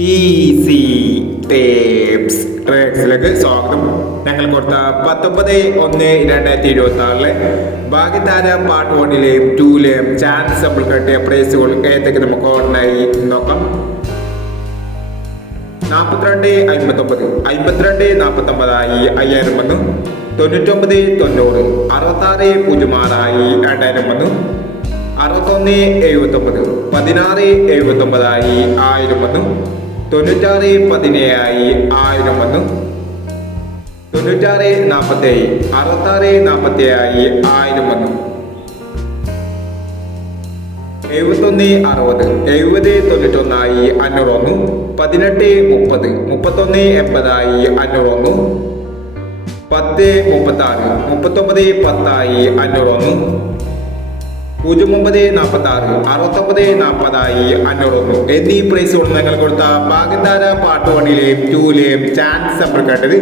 Easy tapes ട്രേക്സിലേക്ക് സ്വാഗതം. ഞങ്ങൾ കൊടുത്ത 19/1/2026 ഭാഗ്യതാര പാർട്ട് 1ലെയും 2ലെയും ചാൻസ് സമ്പിൾ കെട്ടിയ പ്രൈസുകൾ ഏതൊക്കെ നമുക്ക് ഓർഡറായി നോക്കാം. 42 59 52 49 5000 വന്നു. 99 90 66 06 2000 വന്നു. 61 79 16 79 1000 വന്നു. 96 17 1000 വന്നു. 96 47 66 47 1000 വന്നു. 71 60 70 91 500 വന്നു. 18 30 31 80 500 വന്നു. 10 36 39 10 500 വന്നു. 09 46 69 40 500 വന്നു. എന്നീ പ്രൈസുകൾ ഞങ്ങൾ കൊടുത്ത ഭാഗ്യതാര പാർട്ട് 1ലെയും 2ലെയും ചാൻസ് സമ്പിൾ കേട്ടത്.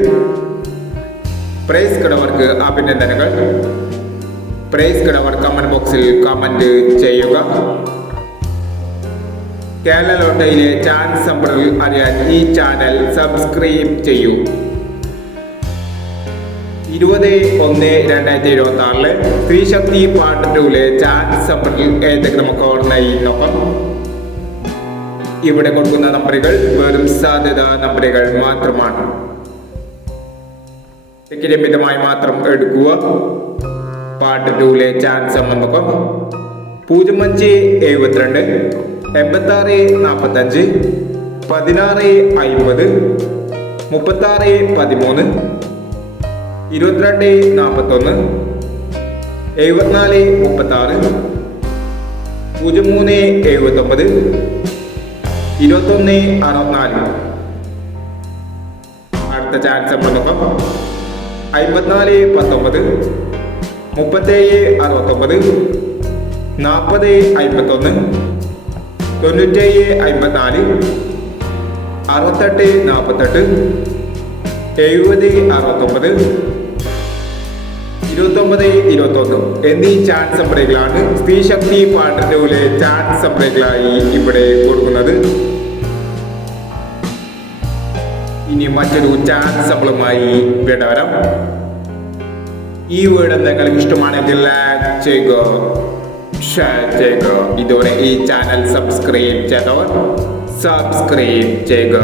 പ്രൈസ് കിടവർക്ക് അഭിനന്ദനങ്ങൾ. പ്രൈസ് കിടവർ കമന്റ് ബോക്സിൽ കമന്റ് ചെയ്യുക. കേരള ലോട്ടറിയിലെ ചാൻസ് സമ്പിളുകൾ അറിയാൻ ഈ ചാനൽ സബ്സ്ക്രൈബ് ചെയ്യൂ. 20/1/2026 സ്ത്രീശക്തി പാർട്ട് 2ലെ ചാൻസ് സമ്പിളുകൾ ഏതൊക്കെ നമുക്ക് ഓർമ്മയായി നോക്കാം. ഇവിടെ കൊടുക്കുന്ന നമ്പറുകൾ വെറും സാധ്യത നമ്പറുകൾ മാത്രമാണ്. മിതമായി മാത്രം എടുക്കുക. പാർട്ട് 2ലെ ചാൻസ് നോക്കാം. 05 72 86 45 16 50 36 13 22 41 74 36 03 79 21 64. അടുത്ത ചാൻസ് നമ്മൾ നോക്കാം. 54 19 37 69 40 51 97 54 68 48 70 69 29 21 എന്നീ ചാൻസ് സമ്പ്രേകളാണ് സ്ത്രീശക്തി പാർട്ട് 2ലെ ചാൻസ് സമ്പ്രേകളായി ഇവിടെ കൊടുക്കുന്നത്. ഇനി മറ്റൊരു ചാൻസ് സമ്പിളുമായി വീണ്ടും വരാം. ഈ വീഡിയോ നിങ്ങൾക്ക് ഇഷ്ടമാണെങ്കിൽ ലൈക്ക് ചെയ്യുക, ഷെയർ ചെയ്യുക. ഇതുവരെ ഈ ചാനൽ സബ്സ്ക്രൈബ് ചെയ്തവർ സബ്സ്ക്രൈബ് ചെയ്യുക.